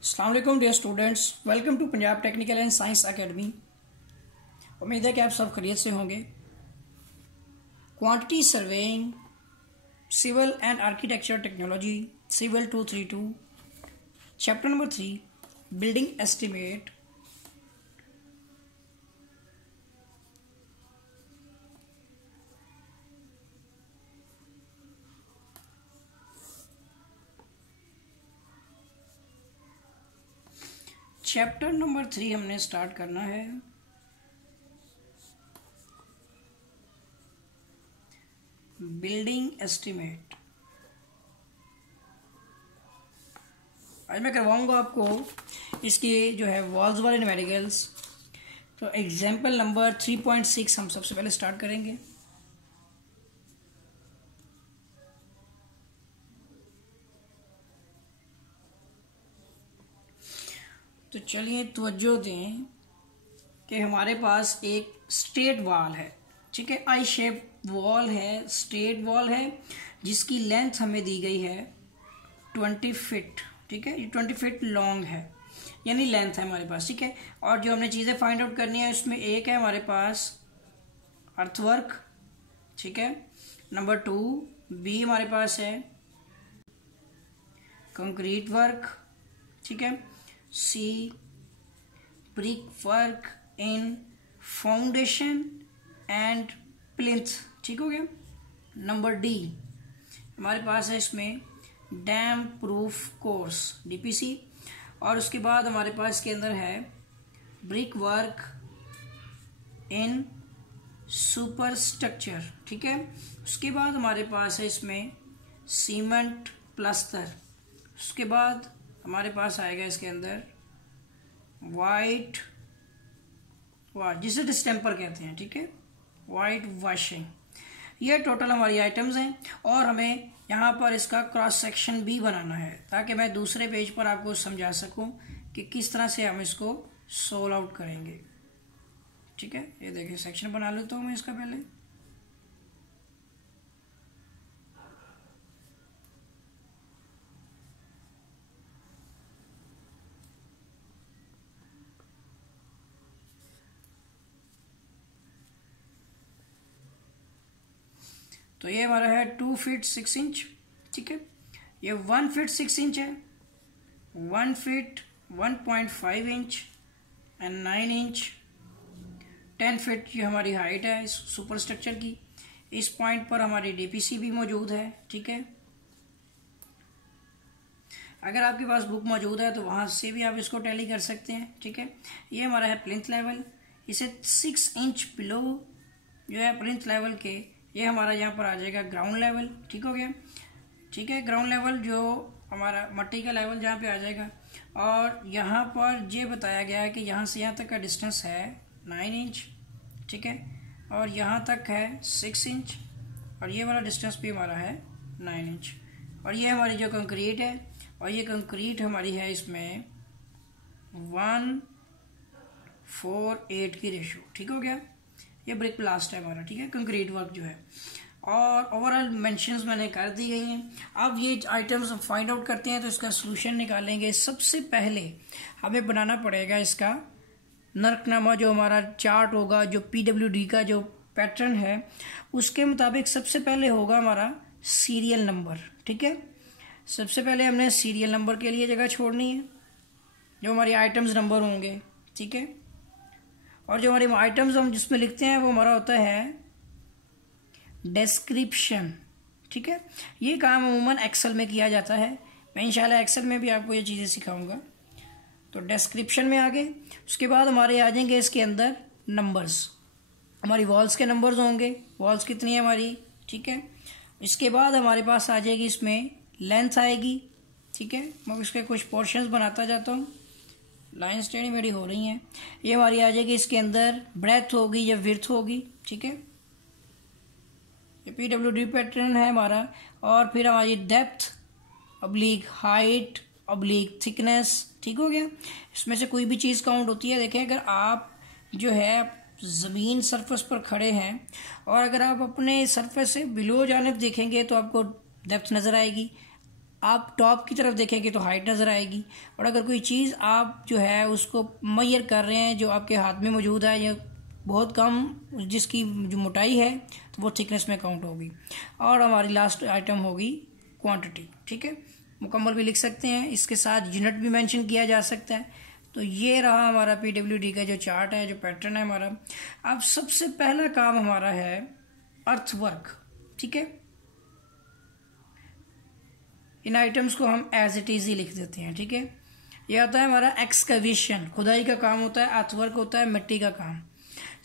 अस्सलाम वालेकुम dear students, welcome to Punjab Technical and Science Academy. उम्मीद है कि आप सब खैरियत से होंगे। Quantity surveying, civil and architecture technology, civil 232, chapter number 3, building estimate. Chapter number 3 हमने स्टार्ट करना है। Building estimate. आज मैं करवाऊंगा आपको इसकी जो है वॉल्स वाले न्यूमेरिकल्स। तो एग्जाम्पल नंबर 3.6 हम सबसे पहले स्टार्ट करेंगे। तो चलिए तवज्जो दें कि हमारे पास एक स्ट्रेट वॉल है, ठीक है, आई शेप वॉल है, स्ट्रेट वॉल है, जिसकी लेंथ हमें दी गई है 20 फीट, ठीक है, ये 20 फीट लॉन्ग है, यानी लेंथ है हमारे पास, ठीक है। और जो हमने चीज़ें फाइंड आउट करनी है उसमें एक है हमारे पास अर्थवर्क, ठीक है, नंबर 2 बी हमारे पास है कंक्रीट वर्क, ठीक है, C brick work in foundation and plinth, ठीक हो गया। नंबर डी हमारे पास है इसमें डैम प्रूफ कोर्स डीपीसी। और उसके बाद हमारे पास इसके अंदर है ब्रिक वर्क इन सुपर स्ट्रक्चर, ठीक है। उसके बाद हमारे पास है इसमें सीमेंट प्लास्टर। उसके बाद हमारे पास आएगा इसके अंदर वाइट जिसे डिस्टेम्पर कहते हैं, ठीक है, वाइट वॉशिंग। ये टोटल हमारी आइटम्स हैं और हमें यहाँ पर इसका क्रॉस सेक्शन भी बनाना है ताकि मैं दूसरे पेज पर आपको समझा सकूं कि किस तरह से हम इसको सोल्व आउट करेंगे, ठीक है। ये देखिए सेक्शन बना लेता हूँ मैं इसका पहले। तो ये हमारा है 2 फीट 6 इंच, ठीक है। ये 1 फीट 6 इंच है, 1 feet 1.5 inch and 9 inch, 10 feet ये हमारी हाइट है इस सुपर स्ट्रक्चर की। इस पॉइंट पर हमारी डीपीसी भी मौजूद है, ठीक है। अगर आपके पास बुक मौजूद है तो वहां से भी आप इसको टैली कर सकते हैं, ठीक है। ये हमारा है प्लिंथ लेवल, इसे 6 इंच बिलो जो है प्लिंथ लेवल के, ये हमारा यहाँ पर आ जाएगा ग्राउंड लेवल, ठीक हो गया, ठीक है। ग्राउंड लेवल जो हमारा मट्टी का लेवल जहाँ पे आ जाएगा। और यहाँ पर ये बताया गया है कि यहाँ से यहाँ तक का डिस्टेंस है 9 इंच, ठीक है, और यहाँ तक है 6 इंच, और ये वाला डिस्टेंस भी हमारा है 9 इंच। और ये हमारी जो कंक्रीट है, और ये कंक्रीट हमारी है इसमें 1:4:8 की रेशो, ठीक हो गया। ये ब्रिक प्लास्ट है हमारा, ठीक है, कंक्रीट वर्क जो है। और ओवरऑल मेंशंस मैंने कर दी गई हैं। अब ये आइटम्स फाइंड आउट करते हैं तो इसका सॉल्यूशन निकालेंगे। सबसे पहले हमें बनाना पड़ेगा इसका नर्कनामा, जो हमारा चार्ट होगा, जो PWD का जो पैटर्न है उसके मुताबिक सबसे पहले होगा हमारा सीरियल नंबर, ठीक है। सबसे पहले हमने सीरियल नंबर के लिए जगह छोड़नी है, जो हमारी आइटम्स नंबर होंगे, ठीक है। और जो हमारे आइटम्स हम जिसमें लिखते हैं वो हमारा होता है डिस्क्रिप्शन, ठीक है। ये काम अमूमन एक्सेल में किया जाता है, मैं इंशाल्लाह एक्सेल में भी आपको ये चीज़ें सिखाऊंगा। तो डिस्क्रिप्शन में आगे उसके बाद हमारे आ जाएंगे इसके अंदर नंबर्स, हमारी वॉल्स के नंबर्स होंगे, वॉल्स कितनी है हमारी, ठीक है। इसके बाद हमारे पास आ जाएगी इसमें लेंथ आएगी, ठीक है। मैं इसके कुछ पोर्शंस बनाता जाता हूँ, लाइन स्टेडी मेरी हो रही हैं। ये हमारी आ जाएगी इसके अंदर ब्रेथ होगी या विड्थ होगी, ठीक है। ये PWD पैटर्न है हमारा। और फिर हमारी depth oblique height oblique thickness, ठीक हो गया। इसमें से कोई भी चीज़ काउंट होती है। देखें, अगर आप जो है ज़मीन सरफेस पर खड़े हैं और अगर आप अपने सरफेस से बिलो जानिब देखेंगे तो आपको डेप्थ नज़र आएगी। आप टॉप की तरफ देखेंगे तो हाइट नज़र आएगी, और अगर कोई चीज़ आप जो है उसको मेजर कर रहे हैं जो आपके हाथ में मौजूद है या बहुत कम जिसकी जो मोटाई है तो वो थिकनेस में काउंट होगी। और हमारी लास्ट आइटम होगी क्वांटिटी, ठीक है, मुकम्मल भी लिख सकते हैं, इसके साथ यूनिट भी मेंशन किया जा सकता है। तो ये रहा हमारा पीडब्ल्यूडी का जो चार्ट है, जो पैटर्न है हमारा। अब सबसे पहला काम हमारा है अर्थवर्क, ठीक है। इन आइटम्स को हम एज इट इज ही लिख देते हैं, ठीक है। ये होता है हमारा एक्सकवेशन, खुदाई का काम होता है, अर्थवर्क होता है मिट्टी का काम।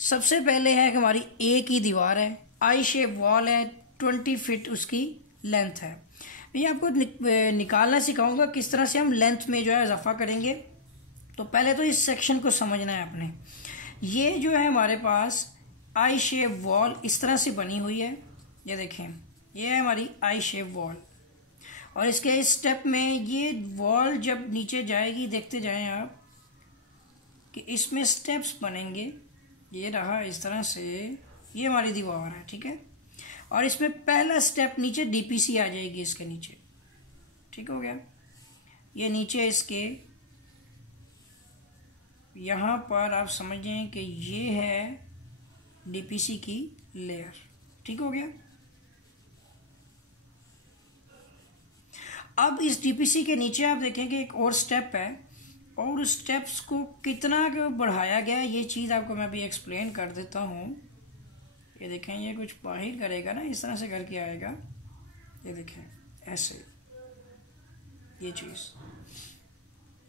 सबसे पहले है कि हमारी एक ही दीवार है, आई शेप वॉल है, 20 फीट उसकी लेंथ है। मैं आपको निकालना सिखाऊंगा किस तरह से हम लेंथ में जो है इजाफा करेंगे। तो पहले तो इस सेक्शन को समझना है आपने। ये जो है हमारे पास आई शेप वॉल इस तरह से बनी हुई है, ये देखें, ये है हमारी आई शेप वॉल। और इसके इस स्टेप में ये वॉल जब नीचे जाएगी, देखते जाएं आप कि इसमें स्टेप्स बनेंगे। ये रहा इस तरह से, ये हमारी दीवार है, ठीक है। और इसमें पहला स्टेप नीचे डीपीसी आ जाएगी इसके नीचे, ठीक हो गया। ये नीचे इसके यहाँ पर आप समझें कि ये है डीपीसी की लेयर, ठीक हो गया। अब इस डीपीसी के नीचे आप देखेंगे एक और स्टेप है, और उस स्टेप्स को कितना बढ़ाया गया है ये चीज़ आपको मैं अभी एक्सप्लेन कर देता हूँ। ये देखें, ये कुछ बाहर करेगा ना, इस तरह से करके आएगा, ये देखें ऐसे, ये चीज़,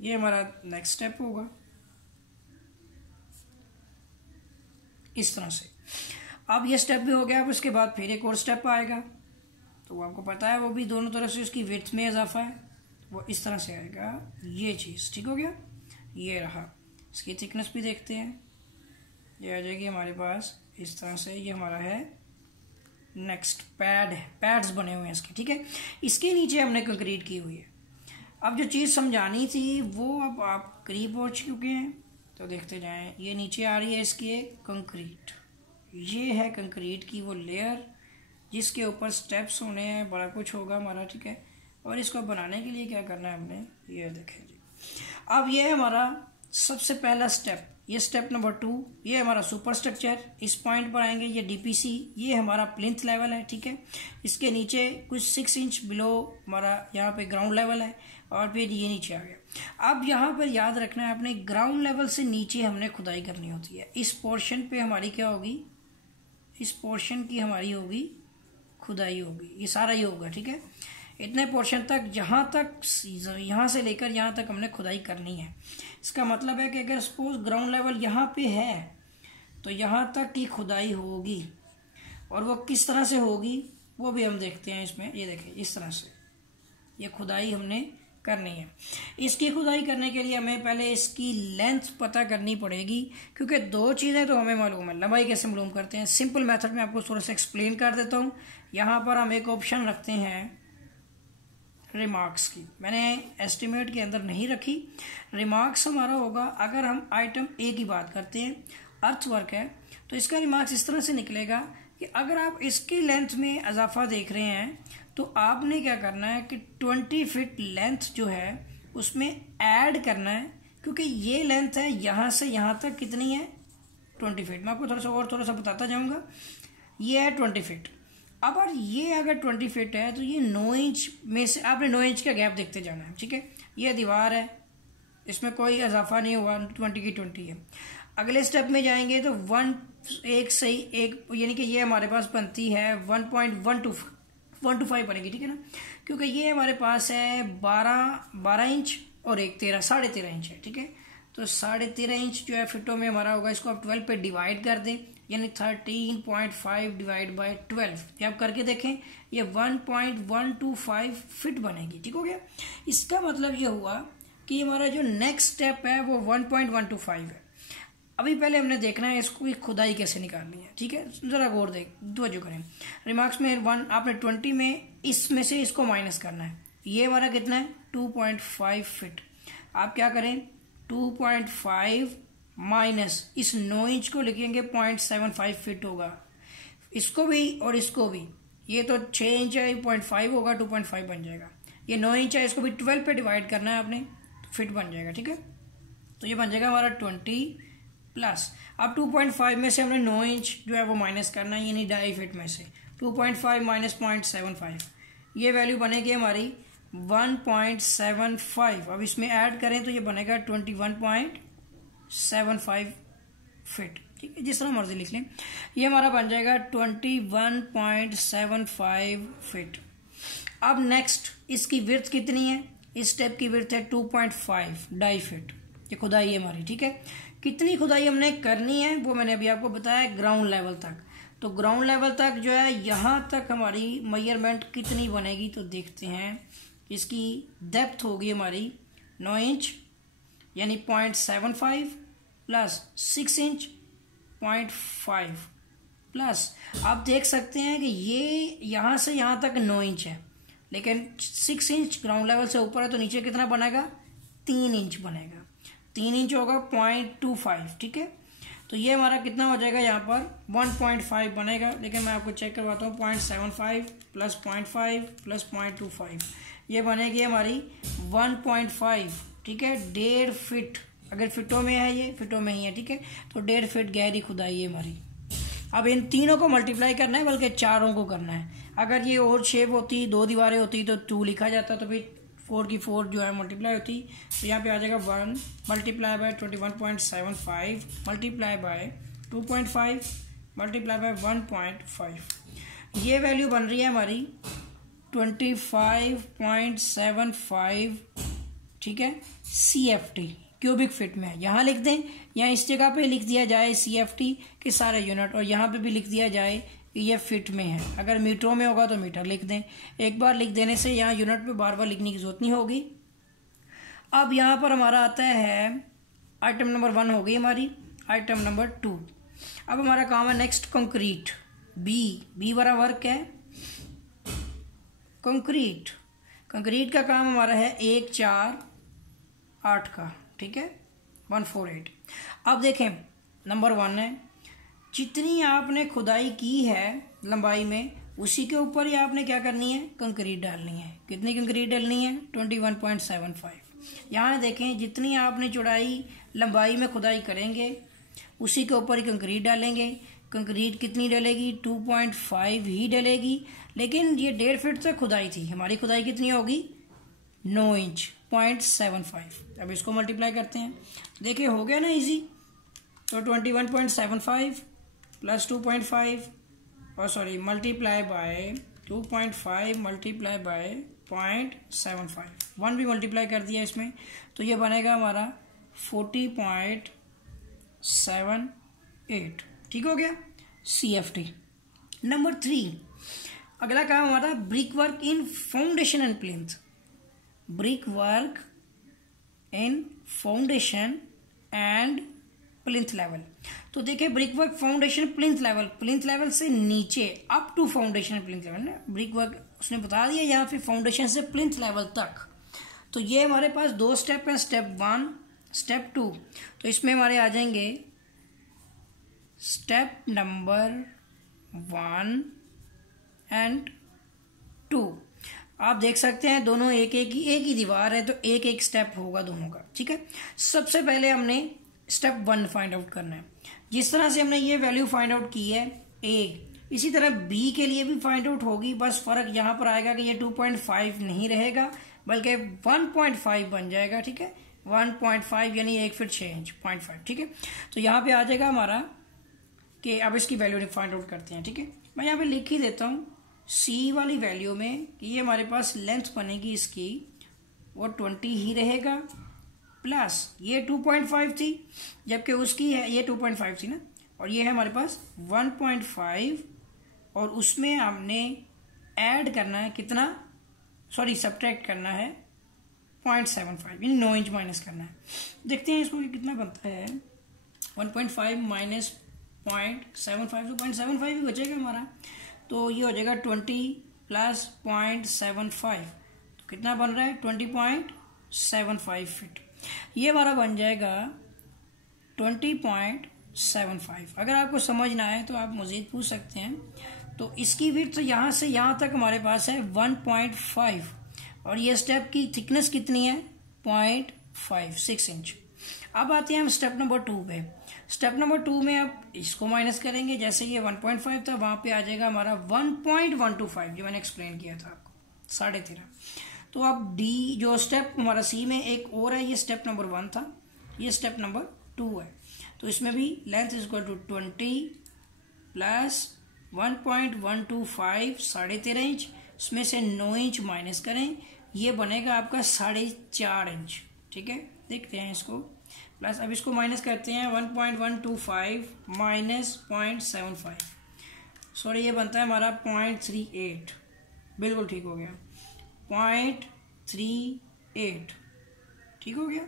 ये हमारा नेक्स्ट स्टेप होगा इस तरह से। अब ये स्टेप भी हो गया, अब उसके बाद फिर एक और स्टेप आएगा, तो वो आपको पता है, वो भी दोनों तरफ से उसकी विड्थ में इजाफा है, वो इस तरह से आएगा, ये चीज़, ठीक हो गया। ये रहा, इसकी थिकनेस भी देखते हैं, ये आ जाएगी हमारे पास इस तरह से। ये हमारा है नेक्स्ट पैड है, पैड्स बने हुए हैं इसके, ठीक है। इसके नीचे हमने कंक्रीट की हुई है। अब जो चीज़ समझानी थी वो अब आप करीब पहुँच चुके हैं, तो देखते जाएं। ये नीचे आ रही है इसकी कंक्रीट, ये है कंक्रीट की वो लेयर जिसके ऊपर स्टेप्स होने हैं, बड़ा कुछ होगा हमारा, ठीक है। और इसको बनाने के लिए क्या करना है हमने, ये देखें जी। अब ये हमारा सबसे पहला स्टेप, ये स्टेप नंबर 2, ये हमारा सुपर स्ट्रक्चर। इस पॉइंट पर आएंगे, ये डीपीसी, ये हमारा प्लिंथ लेवल है, ठीक है। इसके नीचे कुछ 6 इंच बिलो हमारा यहाँ पे ग्राउंड लेवल है, और फिर ये नीचे आ गया। अब यहाँ पर याद रखना है अपने, ग्राउंड लेवल से नीचे हमने खुदाई करनी होती है। इस पोर्शन पे हमारी क्या होगी, इस पोर्शन की हमारी होगी खुदाई होगी, ये सारा ही होगा, ठीक है। इतने पोर्शन तक, यहाँ से लेकर यहाँ तक हमने खुदाई करनी है। इसका मतलब है कि अगर सपोज ग्राउंड लेवल यहाँ पे है तो यहाँ तक की खुदाई होगी, और वो किस तरह से होगी वो भी हम देखते हैं इसमें। ये देखें, इस तरह से ये खुदाई हमने करनी है। इसकी खुदाई करने के लिए हमें पहले इसकी लेंथ पता करनी पड़ेगी, क्योंकि दो चीज़ें तो हमें मालूम है, लंबाई कैसे मालूम करते हैं। सिंपल मेथड में आपको थोड़ा सा एक्सप्लेन कर देता हूँ। यहाँ पर हम एक ऑप्शन रखते हैं रिमार्क्स की, मैंने एस्टिमेट के अंदर नहीं रखी। रिमार्क्स हमारा होगा, अगर हम आइटम ए की बात करते हैं, अर्थवर्क है, तो इसका रिमार्क्स इस तरह से निकलेगा कि अगर आप इसकी लेंथ में इजाफा देख रहे हैं तो आपने क्या करना है कि 20 फीट लेंथ जो है उसमें ऐड करना है, क्योंकि ये लेंथ है यहाँ से यहाँ तक कितनी है, 20 फीट। मैं आपको थोड़ा सा बताता जाऊँगा। ये है 20 फीट। अब ये अगर 20 फीट है तो ये 9 इंच में से आपने 9 इंच का गैप देखते जाना है, ठीक है। ये दीवार है, इसमें कोई इजाफा नहीं हुआ, 20 की 20 है। अगले स्टेप में जाएंगे तो एक यानी कि ये हमारे पास बनती है 1.125 बनेगी, ठीक है ना, क्योंकि ये हमारे पास है 12 इंच और एक 13.5 इंच है, ठीक है। तो 13.5 इंच जो है फिटों में हमारा होगा। इसको आप 12 पे डिवाइड कर दें, यानी 13.5 डिवाइड बाई 12, ये आप करके देखें, ये 1.125 फिट बनेगी, ठीक हो गया। इसका मतलब ये हुआ कि हमारा जो नेक्स्ट स्टेप है वो 1.125 है। अभी पहले हमने देखना है इसको खुदाई कैसे निकालनी है, ठीक है। जरा गौर तवज्जो करें। रिमार्क्स में 1 आपने 20 में इसमें से इसको माइनस करना है। ये हमारा कितना है 2.5 फिट। आप क्या करें 2.5 माइनस इस 9 इंच को लिखेंगे 0.75 फिट होगा। इसको भी और इसको भी, ये तो 6 इंच है 0.5 होगा 2.5 बन जाएगा। ये 9 इंच है, इसको भी 12 पे डिवाइड करना है आपने, तो फिट बन जाएगा। ठीक है, तो ये बन जाएगा हमारा 20 प्लस, अब 2.5 में से हमने 9 इंच जो है वो माइनस करना है, यानी 2.5 फीट में से 2.5 माइनस 0.75, ये वैल्यू बनेगी हमारी 1.75। अब इसमें ऐड करें तो ये बनेगा 21.75 फिट। ठीक है, जिस तरह मर्जी लिख लें, ये हमारा बन जाएगा 21.75 फिट। अब नेक्स्ट इसकी विड्थ कितनी है, इस स्टेप की विड्थ है 2.5, 2.5 फीट, ये खुदाई है हमारी। ठीक है, कितनी खुदाई हमने करनी है वो मैंने अभी आपको बताया, ग्राउंड लेवल तक। तो ग्राउंड लेवल तक जो है यहाँ तक हमारी मेजरमेंट कितनी बनेगी, तो देखते हैं। इसकी डेप्थ होगी हमारी 9 इंच यानी 0.75 प्लस 6 इंच 0.5 प्लस, आप देख सकते हैं कि ये यहाँ से यहाँ तक 9 इंच है, लेकिन 6 इंच ग्राउंड लेवल से ऊपर है, तो नीचे कितना बनेगा, 3 इंच बनेगा। 3 इंच होगा 0.25। ठीक है, तो ये हमारा कितना हो जाएगा, यहाँ पर 1.5 बनेगा, लेकिन मैं आपको चेक करवाता हूँ। 0.75 प्लस 0.5 प्लस 0.25, ये बनेगी हमारी 1.5। ठीक है, 1.5 फीट, अगर फिटों में है, ये फिटों में ही है। ठीक है, तो 1.5 फीट गहरी खुदाई है हमारी। अब इन तीनों को मल्टीप्लाई करना है, बल्कि चारों को करना है। अगर ये और शेप होती, 2 दीवारें होती, तो 2 लिखा जाता, तो फिर 4 की 4 जो है मल्टीप्लाई होती, तो यहाँ पे आ जाएगा 1 multiply by 21.75 multiply by 2.5 multiply by 1.5, ये वैल्यू बन रही है हमारी 25.75। ठीक है, CFT क्यूबिक फिट में। यहाँ लिख दें, या इस जगह पे लिख दिया जाए CFT के सारे यूनिट, और यहाँ पे भी लिख दिया जाए कि ये फिट में है। अगर मीटरों में होगा तो मीटर लिख दें। एक बार लिख देने से यहाँ यूनिट पे बार बार लिखने की जरूरत नहीं होगी। अब यहाँ पर हमारा आता है आइटम नंबर 1 हो गई हमारी, आइटम नंबर 2। अब हमारा काम है नेक्स्ट कंक्रीट। बी वाला वर्क है कंक्रीट। कंक्रीट का काम हमारा है 1, 4, 8 का। ठीक है, 148। अब देखें, नंबर 1 है, जितनी आपने खुदाई की है लंबाई में, उसी के ऊपर ही आपने क्या करनी है, कंक्रीट डालनी है। कितनी कंक्रीट डालनी है, 21.75। यहाँ देखें, जितनी आपने चौड़ाई लंबाई में खुदाई करेंगे, उसी के ऊपर ही कंक्रीट डालेंगे। कंक्रीट कितनी डलेगी, 2.5 ही डलेगी, लेकिन ये 1.5 फीट तक खुदाई थी। हमारी खुदाई कितनी होगी, 9 इंच 0.75। अब इसको मल्टीप्लाई करते हैं, देखिए हो गया ना इजी। तो 21.75 प्लस 2.5 और sorry multiply by 2.5 multiply by 0.75, 1 भी मल्टीप्लाई कर दिया इसमें, तो ये बनेगा हमारा 40.78। ठीक हो गया, CFT। नंबर 3, अगला काम हमारा brick work in foundation and plinth. Brick work in foundation and plinth level. तो देखिए, brick work foundation plinth level से नीचे up to foundation plinth level ना, ब्रिक वर्क उसने बता दिया यहाँ पे फाउंडेशन से प्लिंथ लेवल तक। तो ये हमारे पास 2 स्टेप हैं, स्टेप 1 स्टेप 2। तो इसमें हमारे आ जाएंगे स्टेप नंबर 1 एंड 2। आप देख सकते हैं दोनों एक ही दीवार है, तो एक स्टेप होगा दोनों का। ठीक है, सबसे पहले हमने स्टेप 1 फाइंड आउट करना है। जिस तरह से हमने ये वैल्यू फाइंड आउट की है A, इसी तरह B के लिए भी फाइंड आउट होगी। बस फर्क यहाँ पर आएगा कि ये 2.5 नहीं रहेगा, बल्कि 1.5 बन जाएगा। ठीक है, 1.5 यानी 1 फीट 6 इंच 0.5। ठीक है, तो यहाँ पे आ जाएगा हमारा कि अब इसकी वैल्यू फाइंड आउट करते हैं। ठीक है, मैं यहाँ पे लिख ही देता हूँ C वाली वैल्यू में कि ये हमारे पास लेंथ बनेगी इसकी, वो 20 ही रहेगा, प्लस ये 2.5 थी, जबकि उसकी है ये 2.5 थी ना, और ये है हमारे पास 1.5, और उसमें हमने ऐड करना है कितना, सॉरी सब्ट्रैक्ट करना है 0.75, यानी 9 इंच माइनस करना है। देखते हैं इसको कितना बनता है। 1.5 माइनस 0.75, तो 0.75 भी बचेगा हमारा, तो ये हो जाएगा 20 प्लस 0.75, तो कितना बन रहा है 20.75 फीट। ये हमारा बन जाएगा 20.75। अगर आपको समझ ना आए तो आप मज़ीद पूछ सकते हैं। तो इसकी विड्थ तो यहाँ से यहाँ तक हमारे पास है 1.5, और ये स्टेप की थिकनेस कितनी है 0.56 इंच। अब आते हैं हम स्टेप नंबर 2 पे। स्टेप नंबर 2 में अब इसको माइनस करेंगे, जैसे ये 1.5 था वहां पे आ जाएगा हमारा 1.125 जो मैंने एक्सप्लेन किया था आपको 13.5। तो अब डी जो स्टेप हमारा सी में एक और है, ये स्टेप नंबर 1 था, ये स्टेप नंबर 2 है। तो इसमें भी length is equal to 20 plus 1.125 13.5 inch, इसमें से 9 इंच माइनस करें, ये बनेगा आपका 4.5 इंच। ठीक है, देखते हैं इसको। प्लस अब इसको माइनस करते हैं 1.125 माइनस 0.75, सॉरी ये बनता है हमारा 0.38, बिल्कुल ठीक हो गया 0.38, ठीक हो गया।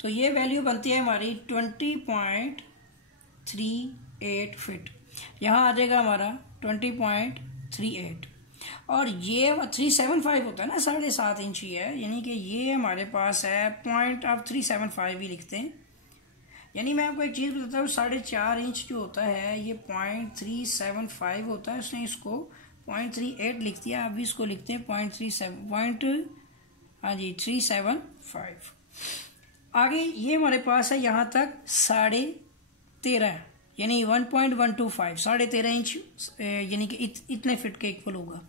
तो ये वैल्यू बनती है हमारी 20.38 फिट, यहाँ आ जाएगा हमारा 20.38। और ये 375 होता है ना, 7.5 इंच ही है, यानी कि ये हमारे पास है पॉइंट, आप 375 ही लिखते हैं। यानी मैं आपको एक चीज़ बताता हूँ, 4.5 इंच जो होता है ये 0.375 होता है, उसने इसको 0.38 लिख दिया, अभी इसको लिखते हैं 375। आगे ये हमारे पास है यहाँ तक 13.5, यानी 1.125 13.5 इंच, यानी कि इतने फिट के इक्वल होगा।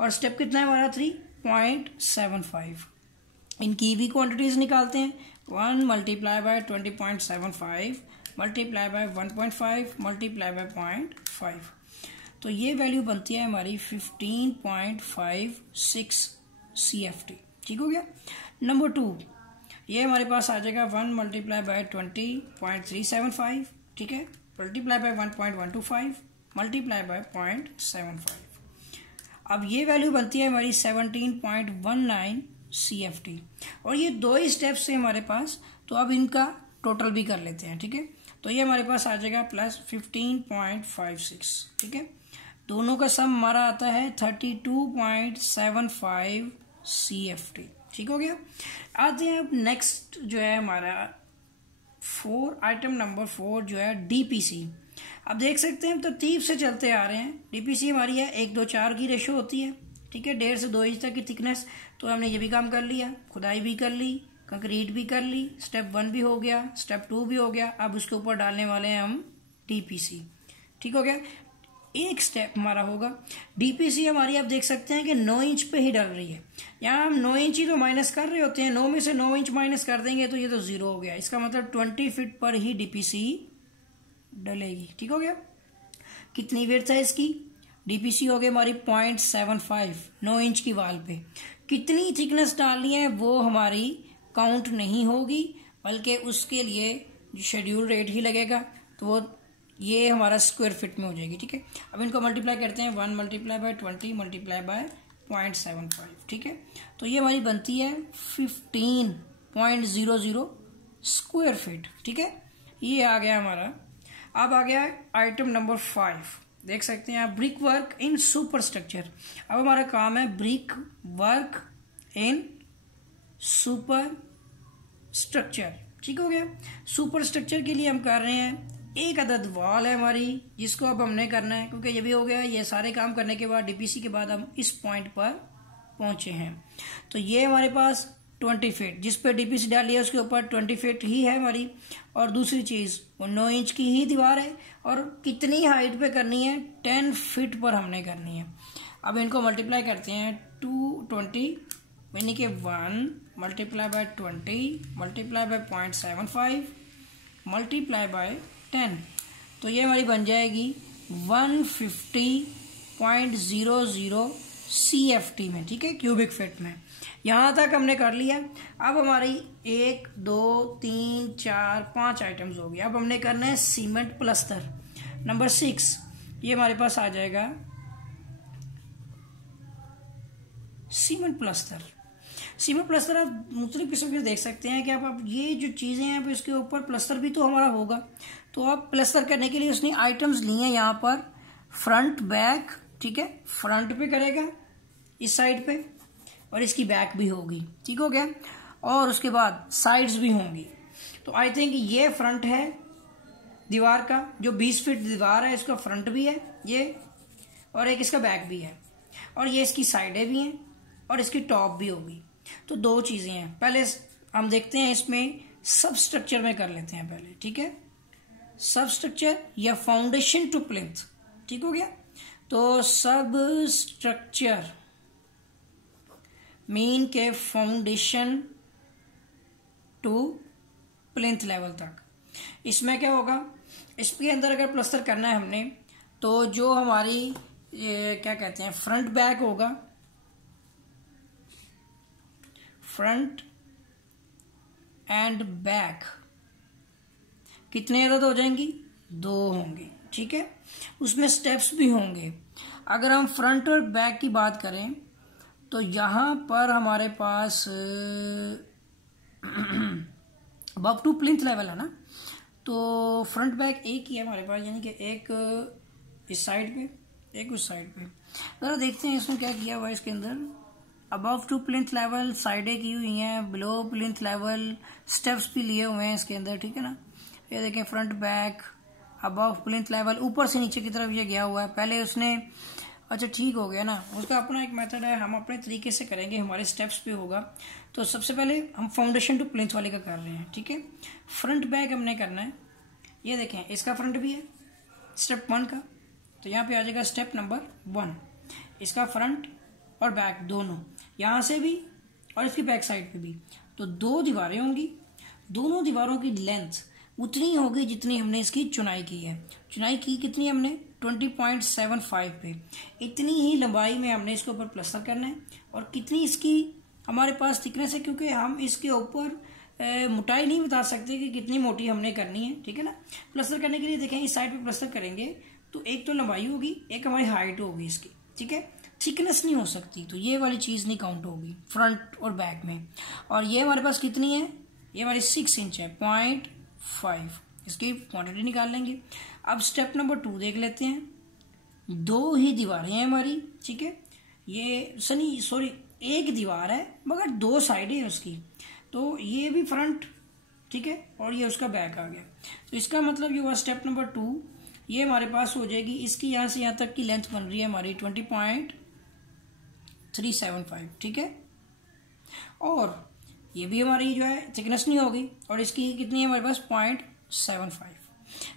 और स्टेप कितना है हमारा 3.75। इनकी भी क्वांटिटीज निकालते हैं, 1 multiply by 20.75 multiply by 1.5 multiply by 0.5, तो ये वैल्यू बनती है हमारी 15.56 CFT। ठीक हो गया। नंबर 2 ये हमारे पास आ जाएगा 1 मल्टीप्लाई बाय 20.375, ठीक है, मल्टीप्लाई बाय 1.125 मल्टीप्लाई बाय 0.75। अब ये वैल्यू बनती है हमारी 17.19 CFT। और ये दो ही स्टेप्स से हमारे पास, तो अब इनका टोटल भी कर लेते हैं। ठीक है, तो ये हमारे पास आ जाएगा प्लस 15.56। ठीक है, दोनों का सम हमारा आता है 32.75 CFT। ठीक हो गया। आते हैं अब नेक्स्ट जो है हमारा 4, आइटम नंबर 4 जो है DPC। अब देख सकते हैं तरतीब से चलते आ रहे हैं। DPC हमारी है 1:2:4 की रेशो होती है। ठीक है, 1.5 से 2 इंच तक की थिकनेस। तो हमने ये भी काम कर लिया, खुदाई भी कर ली, कंक्रीट भी कर ली, स्टेप 1 भी हो गया, स्टेप 2 भी हो गया। अब उसके ऊपर डालने वाले हैं हम DPC। ठीक हो गया, एक स्टेप हमारा होगा। DPC हमारी आप देख सकते हैं कि 9 इंच पे ही डल रही है। यहाँ हम 9 इंच ही तो माइनस कर रहे होते हैं, 9 में से 9 इंच माइनस कर देंगे तो ये तो 0 हो गया। इसका मतलब 20 फीट पर ही DPC डलेगी। ठीक हो गया। कितनी विड्थ है इसकी? DPC हो गई हमारी 0.75, 9 इंच की वाल पे। कितनी थिकनेस डालनी है वो हमारी काउंट नहीं होगी, बल्कि उसके लिए शेड्यूल रेट ही लगेगा, तो वो ये हमारा स्क्वायर फीट में हो जाएगी। ठीक है, अब इनको मल्टीप्लाई करते हैं, 1 मल्टीप्लाई बाय 20 मल्टीप्लाई बाय 0.75। ठीक है, तो ये हमारी बनती है 15.00 स्क्वायर फीट। ठीक है, ये आ गया हमारा। अब आ गया आइटम नंबर 5, देख सकते हैं आप, ब्रिक वर्क इन सुपर स्ट्रक्चर। अब हमारा काम है ब्रिक वर्क इन सुपर स्ट्रक्चर। ठीक हो गया। सुपर स्ट्रक्चर के लिए हम कर रहे हैं, एक अदद वॉल है हमारी जिसको अब हमने करना है, क्योंकि ये भी हो गया। ये सारे काम करने के बाद DPC के बाद हम इस पॉइंट पर पहुंचे हैं। तो ये हमारे पास 20 फीट, जिस पे DPC डाली है उसके ऊपर 20 फीट ही है हमारी। और दूसरी चीज वो 9 इंच की ही दीवार है, और कितनी हाइट पे करनी है? 10 फीट पर हमने करनी है। अब इनको मल्टीप्लाई करते हैं, 220 यानी कि 1 multiply by 20 multiply by 0.75 multiply by 10, तो ये हमारी बन जाएगी 150.00 CFT में। ठीक है, क्यूबिक फीट में। यहाँ तक हमने कर लिया। अब हमारी 1 2 3 4 5 आइटम्स हो गई। अब हमने करना है सीमेंट प्लस्तर। नंबर 6 ये हमारे पास आ जाएगा सीमेंट प्लस्तर। सीमेंट प्लस्तर आप मुख्तलिफ किस्म के देख सकते हैं कि आप ये जो चीज़ें हैं अब इसके ऊपर प्लस्तर भी तो हमारा होगा। तो आप प्लस्तर करने के लिए उसने आइटम्स लिए हैं यहाँ पर, फ्रंट बैक। ठीक है, फ्रंट पे करेगा इस साइड पे, और इसकी बैक भी होगी। ठीक हो गया। और उसके बाद साइड्स भी होंगी। तो आई थिंक ये फ्रंट है दीवार का, जो 20 फीट दीवार है, इसका फ्रंट भी है ये, और एक इसका बैक भी है, और ये इसकी साइडें भी हैं, और इसकी टॉप भी होगी। तो दो चीज़ें हैं, पहले हम देखते हैं इसमें सब स्ट्रक्चर में कर लेते हैं पहले, ठीक है। सब स्ट्रक्चर या फाउंडेशन टू प्लिंथ, ठीक हो गया। तो सब स्ट्रक्चर मीन के फाउंडेशन टू प्लिंथ लेवल तक। इसमें क्या होगा, इसके अंदर अगर प्लास्टर करना है हमने, तो जो हमारी क्या कहते हैं फ्रंट बैक होगा, फ्रंट एंड बैक कितने अदद हो जाएंगी, 2 होंगे, ठीक है। उसमें स्टेप्स भी होंगे। अगर हम फ्रंट और बैक की बात करें तो यहाँ पर हमारे पास अबव टू प्लिंथ लेवल है ना, तो फ्रंट बैक एक ही है हमारे पास, यानी कि एक इस साइड पे, एक उस साइड पे। ज़रा देखते हैं इसमें क्या किया हुआ है। इसके अंदर अबव टू प्लिंथ लेवल साइडें की हुई हैं, बिलो प्लिंथ लेवल स्टेप्स भी लिए हुए हैं इसके अंदर, ठीक है ना। ये देखें front back above plinth level, ऊपर से नीचे की तरफ ये गया हुआ है। पहले उसने, अच्छा ठीक हो गया ना, उसका अपना एक मेथड है, हम अपने तरीके से करेंगे, हमारे स्टेप्स पे होगा। तो सबसे पहले हम फाउंडेशन टू प्लिंथ वाले का कर रहे हैं, ठीक है। फ्रंट बैक हमने करना है। ये देखें इसका फ्रंट भी है स्टेप 1 का, तो यहाँ पे आ जाएगा स्टेप नंबर 1। इसका फ्रंट और बैक दोनों, यहाँ से भी और इसकी बैक साइड पे भी, तो 2 दीवारें होंगी। दोनों दीवारों की लेंथ उतनी होगी जितनी हमने इसकी चुनाई की है। चुनाई की कितनी हमने 20.75 पे, इतनी ही लंबाई में हमने इसके ऊपर प्लास्टर करना है। और कितनी इसकी हमारे पास थिकनेस है, क्योंकि हम इसके ऊपर मोटाई नहीं बता सकते कि कितनी मोटी हमने करनी है, ठीक है ना। प्लास्टर करने के लिए देखें इस साइड पे प्लास्टर करेंगे तो एक तो लंबाई होगी, एक हमारी हाइट होगी इसकी, ठीक है। थिकनेस नहीं हो सकती, तो ये वाली चीज़ नहीं काउंट होगी फ्रंट और बैक में। और ये हमारे पास कितनी है, ये हमारी 6 इंच है, 0.5, इसकी क्वांटिटी निकाल लेंगे। अब स्टेप नंबर 2 देख लेते हैं। 2 ही दीवारें हैं हमारी, ठीक है। ये सॉरी एक दीवार है मगर 2 साइडें हैं उसकी, तो ये भी फ्रंट, ठीक है, और ये उसका बैक आ गया। तो इसका मतलब ये हुआ स्टेप नंबर 2, ये हमारे पास हो जाएगी, इसकी यहाँ से यहाँ तक की लेंथ बन रही है हमारी 20.375, ठीक है। और ये भी हमारी जो है थिकनेस नहीं होगी, और इसकी कितनी है हमारे पास 0.75।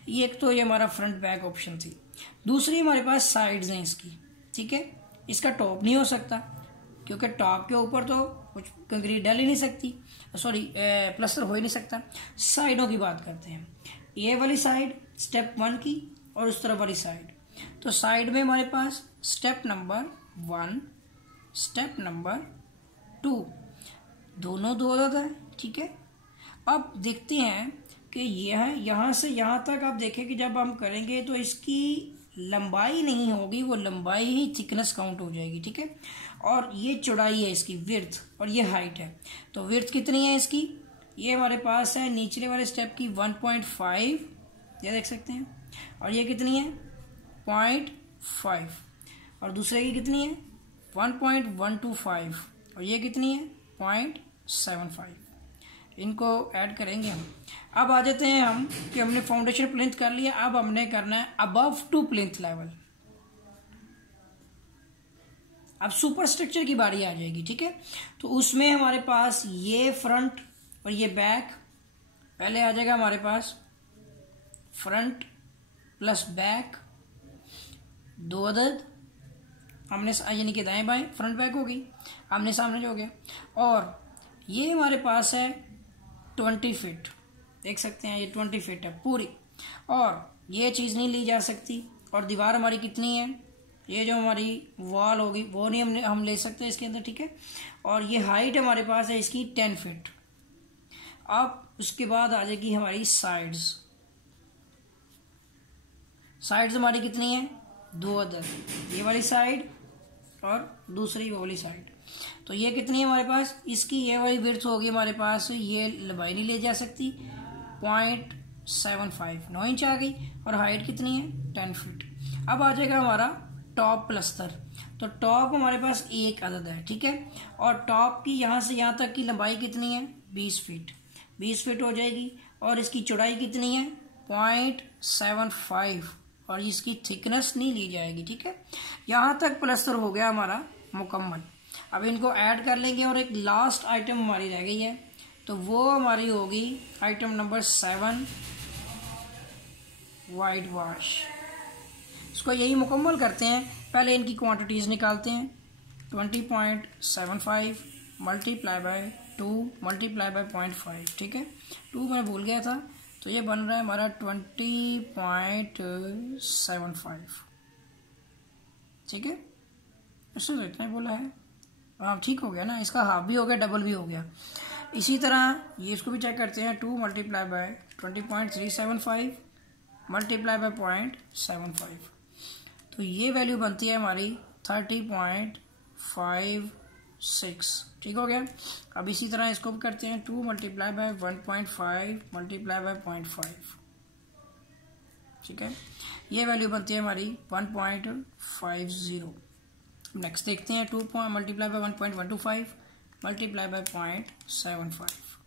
ये एक तो ये हमारा फ्रंट बैक ऑप्शन थी। दूसरी हमारे पास साइड्स हैं इसकी, ठीक है। इसका टॉप नहीं हो सकता, क्योंकि टॉप के ऊपर तो कुछ कंक्रीट डाल ही नहीं सकती, सॉरी प्लास्टर हो ही नहीं सकता। साइडों की बात करते हैं, ये वाली साइड स्टेप 1 की और उस तरफ वाली साइड। तो साइड में हमारे पास स्टेप नंबर 1, स्टेप नंबर 2, दोनों 2 अदद है, ठीक है। अब देखते हैं कि यह यहाँ से यहाँ तक आप देखें कि जब हम करेंगे तो इसकी लंबाई नहीं होगी, वो लंबाई ही थिकनेस काउंट हो जाएगी, ठीक है। और ये चौड़ाई है इसकी, विड्थ, और ये हाइट है। तो विड्थ कितनी है इसकी, ये हमारे पास है निचले वाले स्टेप की 1.5, ये देख सकते हैं। और ये कितनी है 0.5, और दूसरे की कितनी है 1.125, और ये कितनी है 0.75। इनको ऐड करेंगे हम। अब आ जाते हैं हम कि हमने फाउंडेशन प्लिंथ कर लिया, अब हमने करना है अबव टू प्लिंथ लेवल। अब सुपर स्ट्रक्चर की बारी आ जाएगी, ठीक है। तो उसमें हमारे पास ये फ्रंट और ये बैक, पहले आ जाएगा हमारे पास फ्रंट प्लस बैक 2 अदद, हमने यानी कि दाएं बाएं फ्रंट बैक हो गई, आमने सामने जो हो गया। और ये हमारे पास है 20 फीट, देख सकते हैं ये 20 फीट है पूरी, और ये चीज़ नहीं ली जा सकती। और दीवार हमारी कितनी है, ये जो हमारी वॉल होगी वो नहीं हम ले सकते इसके अंदर, ठीक है। और ये हाइट हमारे पास है इसकी 10 फीट। अब उसके बाद आ जाएगी हमारी साइड्स। साइड्स हमारी कितनी है 2 अदद, ये वाली साइड और दूसरी वो वाली साइड। तो ये कितनी है हमारे पास, इसकी ये वाली विड्थ होगी हमारे पास, ये लंबाई नहीं ले जा सकती, 0.75, 9 इंच आ गई। और हाइट कितनी है 10 फीट। अब आ जाएगा हमारा टॉप प्लस्तर। तो टॉप हमारे पास 1 अदद है, ठीक है। और टॉप की यहाँ से यहाँ तक की लंबाई कितनी है 20 फीट, 20 फीट हो जाएगी। और इसकी चौड़ाई कितनी है 0.75, और इसकी थिकनेस नहीं ली जाएगी, ठीक है। यहाँ तक प्लस्तर हो गया हमारा मुकम्मल। अब इनको ऐड कर लेंगे और एक लास्ट आइटम हमारी रह गई है, तो वो हमारी होगी आइटम नंबर 7 वाइट वाश। इसको यही मुकम्मल करते हैं। पहले इनकी क्वांटिटीज़ निकालते हैं। 20.75 मल्टीप्लाई बाय 2 मल्टीप्लाई बाय 0.5, ठीक है, 2 मैं भूल गया था, तो ये बन रहा है हमारा 20.75, ठीक है। इससे तो इतना ही बोला है, हाँ ठीक हो गया ना, इसका हाफ भी हो गया, डबल भी हो गया। इसी तरह ये इसको भी चेक करते हैं। 2 मल्टीप्लाई बाय 20.375 मल्टीप्लाई बाय 0.75, तो ये वैल्यू बनती है हमारी 30.56, ठीक हो गया। अब इसी तरह इसको भी करते हैं। 2 मल्टीप्लाई बाय 1.5 मल्टीप्लाई बाय 0.5, ठीक है, ये वैल्यू बनती है हमारी 1.50। नेक्स्ट देखते हैं 2 मल्टीप्लाई बाय 1.125 मल्टीप्लाई बाय 0.75,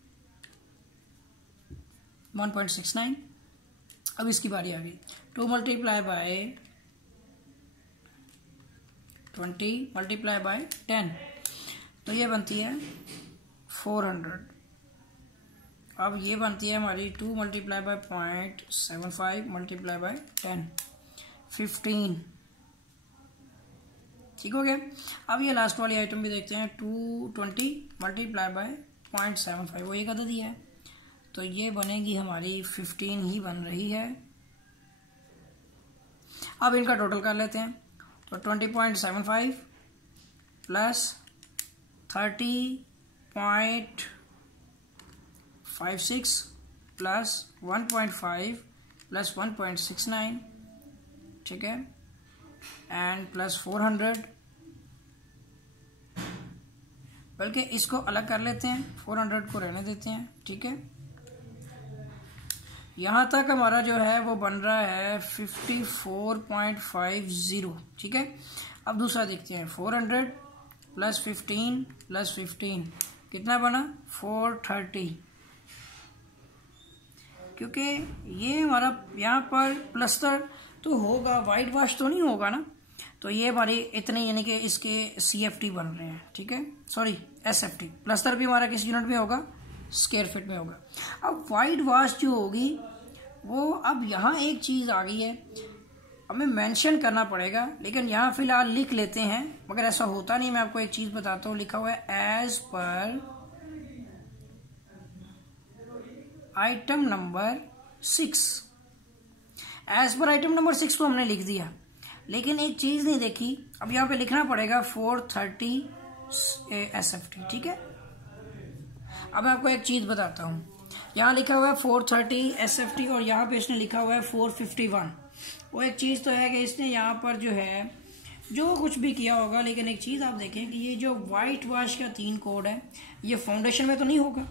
1.69। अब इसकी बारी आ गई। 2 मल्टीप्लाई बाय 20 मल्टीप्लाई बाय 10, तो ये बनती है 400। अब ये बनती है हमारी 2 मल्टीप्लाई बाय 0.75 मल्टीप्लाई बाय 10, 15, ठीक हो गया। अब ये लास्ट वाली आइटम भी देखते हैं। 220 मल्टीप्लाई बाय 0.75, वो एक अदद ही है, तो ये बनेगी हमारी 15 ही बन रही है। अब इनका टोटल कर लेते हैं। तो 20.75 प्लस 30.56 प्लस 1.5 प्लस 1.69, ठीक है, एंड प्लस 400, बल्कि इसको अलग कर लेते हैं, 400 को रहने देते हैं, ठीक है। यहाँ तक हमारा जो है वो बन रहा है 54.50, ठीक है। अब दूसरा देखते हैं। 400 प्लस 15 प्लस 15 कितना बना? 430, क्योंकि ये हमारा यहाँ पर प्लस्तर तो होगा, वाइट वॉश तो नहीं होगा ना, तो ये हमारी इतने यानी कि इसके CFT बन रहे हैं, ठीक है, सॉरी SFT। प्लस्तर भी हमारा किस यूनिट में होगा? स्क्वायर फीट में होगा। अब वाइट वॉश जो होगी वो, अब यहाँ एक चीज़ आ गई है, हमें मेंशन करना पड़ेगा, लेकिन यहाँ फिलहाल लिख लेते हैं, मगर ऐसा होता नहीं। मैं आपको एक चीज़ बताता हूँ, लिखा हुआ है एज पर आइटम नंबर 6। एज पर आइटम नंबर 6 तो हमने लिख दिया, लेकिन एक चीज़ नहीं देखी। अब यहाँ पे लिखना पड़ेगा 430 SFT, ठीक है। अब मैं आपको एक चीज़ बताता हूँ। यहाँ लिखा हुआ है 430 SFT और यहाँ पे इसने लिखा हुआ है 451। वो एक चीज़ तो है कि इसने यहाँ पर जो है जो कुछ भी किया होगा, लेकिन एक चीज़ आप देखें कि ये जो वाइट वॉश का 3 कोड है, ये फाउंडेशन में तो नहीं होगा,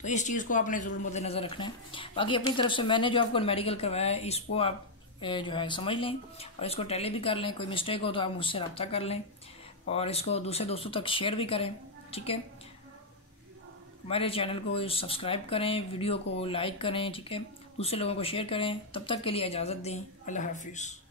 तो इस चीज़ को आपने ज़रूर मद्देनज़र रखना है। बाकी अपनी तरफ से मैंने जो आपको मेडिकल करवाया है, इसको आप जो है समझ लें और इसको टैली भी कर लें। कोई मिस्टेक हो तो आप मुझसे रब्ता कर लें और इसको दूसरे दोस्तों तक शेयर भी करें, ठीक है। हमारे चैनल को सब्सक्राइब करें, वीडियो को लाइक करें, ठीक है, दूसरे लोगों को शेयर करें। तब तक के लिए इजाज़त दें। अल्लाह हाफिज़।